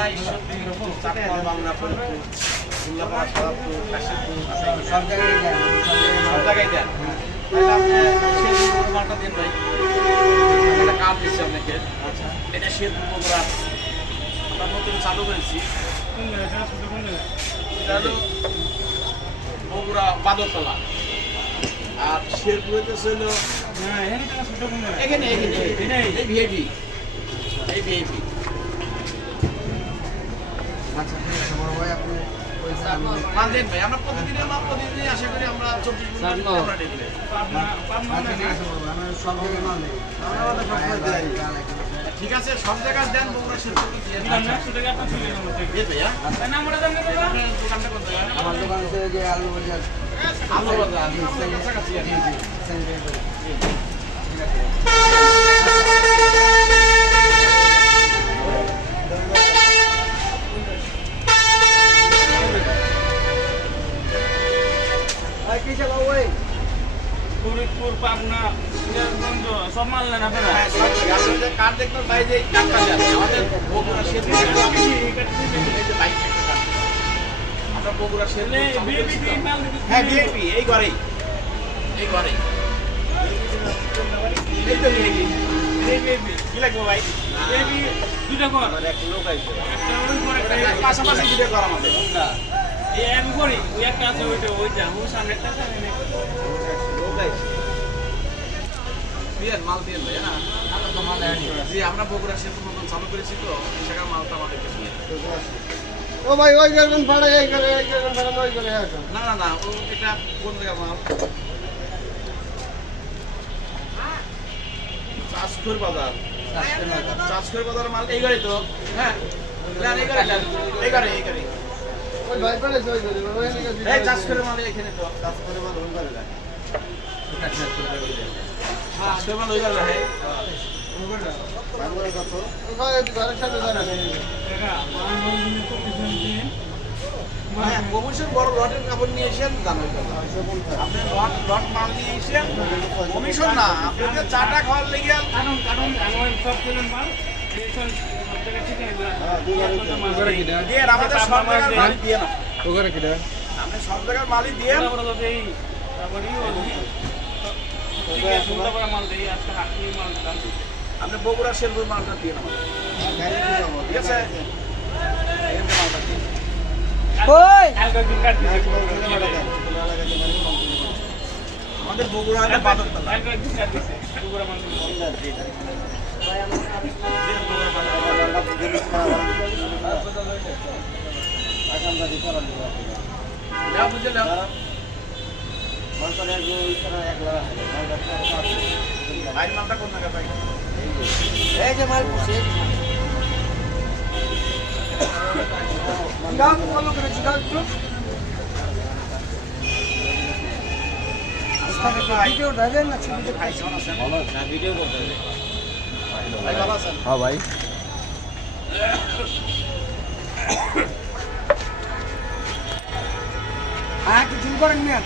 খুলনা, ঈশ্বরদী, চাঁদপুর, বাংলা, ফরিদপুর, উল্লাপাড়া, সাদাপুর, কাশীপুর, সব জায়গায় দেন, সব জায়গায় দেন। তাহলে আপনি শেরপুর মালটা দিন ভাই। একটা কার্ড দিচ্ছি আপনাকে। আচ্ছা এটা শেরপুর বগুড়া আমরা নতুন চালু করেছি। এটা হলো বগুড়া বাদরতলা। আর শেরপুরেতে ছিল এখানে এই ভিআইপি এই ভিআইপি। আচ্ছা ঠিক আছে বড় ভাই আপনি পয়সা আমি মাল দেন ভাই, আমরা প্রতিদিনের মাল প্রতিদিনই আশা করি আমরা 24 ঘন্টা আমরা ডেলিভারি। আচ্ছা ঠিক আছে বড় ভাই আমি সব জায়গায় মাল নেই ঠিক আছে, সব জায়গায় দেন বগুড়া শেরপুর দিয়ে দেন। ভাইয়া দোকানটা কোন জায়গায়? আমার দোকান হচ্ছে যে আলু বাজার আলু বাজার কাছাকাছি আর কি। কি চালা ওই ফরিদপুর, পাবনা, সিরাজগঞ্জ সব মাল নেন আপনারা? হ্যাঁ, সব জায়গায়। আপনি যে কার্ড দেখবেন ভাই যে এই কার্ডটা দেন। আমাদের বগুড়া শেরপুর এই যে বাইক একটা কার্ড। আমরা বগুড়া শেরপুর চালু করেছি তো। হ্যাঁ ভিআইপি এই ঘরেই এই ঘরেই এই তো ভিআইপি। কি লাগবে ভাই? দুইটা ঘর, আমার এক লোক আইছে একটা ওই ঘর, একটা এই ঘর। পাশাপাশি দুটো ঘর আমাদের। এই আমি করি, ওই একটা আছে ওইটা, ওই সামনে একটা আছে, আমি নেই। লোক আইছে। দিয়েন মাল দিয়েন ভাই হ্যাঁ। জি আমরা বগুড়া শেরপুর নতুন চালু করেছি তো এই জায়গার মালটা আমাদেরকে দিয়ে দেন। ও ভাই ওই করবেন ভাড়া এই করে ওই করে না না না ও এটা কোন জায়গার মাল? চাষখোর বাজার। চাষখোর বাজারের মাল এই গাড়ি তো হ্যাঁ নেন, এই গাড়ি নেন, এই গাড়ি এই গাড়ি ওই ভাই করে ওই করে ওই নিকে এই চাষখোরের মাল এখানে তো করে মাল ওই করে রাখে চাষখোর মাল ওই গাড়ি রাখে। বাংলা কত ওই ঘরের সামনে দাঁড়ানো দেখা, আমার বন্ধু তো পিছন দিন। হ্যাঁ কমিশন বড় লটের কাপড় নিয়ে এসেন জানো আপনি লট মাল নিয়ে এসেন কমিশন না আপনাকে চাটা খাওয়ার লেগে কারণ আমার সব কিলোর মাল, এই সব থেকে ঠিক আছে। দিয়ে আমাদের সব জায়গার মাল দিয়ে না ওখানে কি দেন আপনি সব জায়গার মালই দিয়ে আমরা তো এই তারপরে ঠিক আছে, সুন্দর করে মাল দেই, আজকে হাকি মাল দাম দিতে। আপনি বগুড়া শেরপুর মালটা দিয়ে না ঠিক আছে এখানে মালটা দিয়ে ওই কালকে একদিন কাট দিতে। আমাদের বগুড়া হলে বাদরতলা কালকে একদিন কাট দিতে, দুপুরে মাল দিতে। যাও বুঝে যাও ভাইয়ের মালটা কোন জায়গায় পাই এই যে মাল পুষে গান বলো করে জিগাও একটু ভিডিও ডাইলেন না ছবিতে ভাই কেমন আছেন? ভাই ভালো আছেন? হ্যাঁ ভাই হ্যাঁ কিছু করেন না